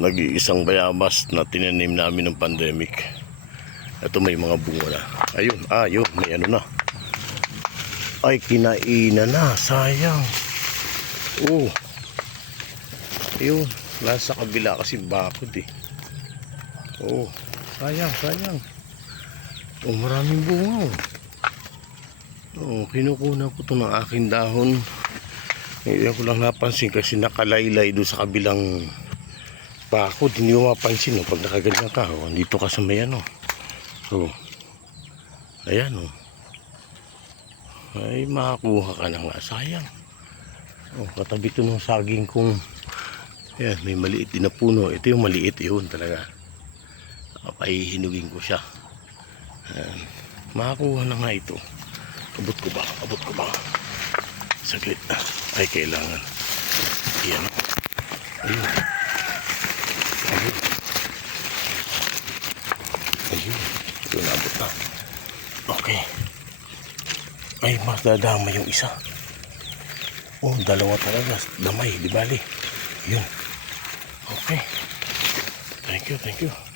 nag-iisang bayabas na tinanim namin ng pandemic. Ito may mga bunga na. Ayun, ayun, may ano na. Ay, kinainan na, sayang. Oh. Ayun, nasa kabila kasi bakod eh. Oh, sayang, sayang. Oh, maraming bunga. Oh, kinukuna ko to ng aking dahon. Hindi ko lang napansin kasi nakalaylay doon sa kabilang bakod. Hindi mo mapansin no, pag nakaganyan ka. Oh, dito ka sa may ano. So, ayan oh. Ay, makakuha ka na nga. Sayang. Oh, katabi to ng saging kong. Ayan, may maliit din na puno. Ito yung maliit yun talaga. Pahihinugin ko siya. Ayan. Makakuha na nga ito. Abot ko ba? Abot ko ba? Saglit. Ay, kailangan. Ayan o. Ayun. Ayun. Ayun. Ito nabot na. Okay. Ay, mas dadama yung isa. Oh, dalawa talaga. Damay, di bali. Yun. Okay. Thank you, thank you.